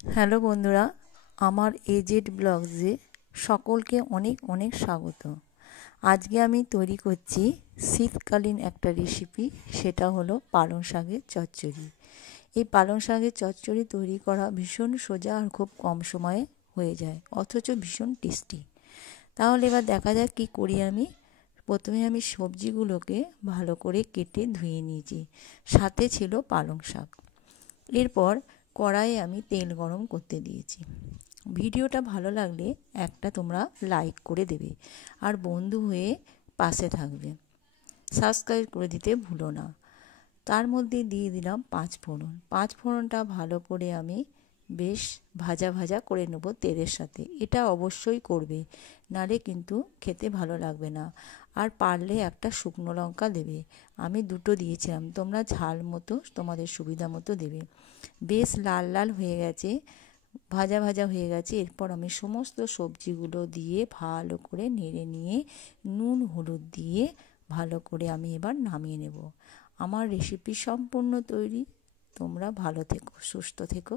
Hello বন্ধুরা, আমার AZ ব্লগসে সকলকে অনেক অনেক স্বাগত। আজকে আমি তৈরি করছি শীতকালীন একটা রেসিপি, সেটা হলো পালং শাকের চচ্চড়ি। এই পালং শাকের চচ্চড়ি তৈরি করা ভীষণ সোজা আর খুব কম সময়ে হয়ে যায়, অথচ ভীষণ টেস্টি। তাহলে এবার দেখা যাক কী করি আমি। প্রথমে আমি সবজিগুলোকে ভালো করে কেটে ধুয়ে নিয়েছি, সাথে ছিল পালং শাক। এরপর কড়াইয়ে আমি তেল গরম করতে দিয়েছি। ভিডিওটা ভালো লাগলে একটা তোমরা লাইক করে দেবে, আর বন্ধু হয়ে পাশে থাকবে। সাবস্ক্রাইব করে দিতে ভুলো না। তার মধ্যে দিয়ে দিলাম পাঁচফোড়নটা ভালো করে আমি বেশ ভাজা ভাজা করে নেব তেলের সাথে। এটা অবশ্যই করবে, নালে কিন্তু খেতে ভালো লাগবে না। আর পারলে একটা শুকনো লঙ্কা দেবে। আমি দুটো দিয়েছিলাম, তোমরা ঝাল মতো তোমাদের সুবিধা মতো দেবে। বেশ লাল লাল হয়ে গেছে, ভাজা ভাজা হয়ে গেছে। এরপর আমি সমস্ত সবজিগুলো দিয়ে ভালো করে নেড়ে নিয়ে নুন হলুদ দিয়ে ভালো করে আমি এবার নামিয়ে নেব। আমার রেসিপি সম্পূর্ণ তৈরি। তোমরা ভালো থেকো, সুস্থ থেকো।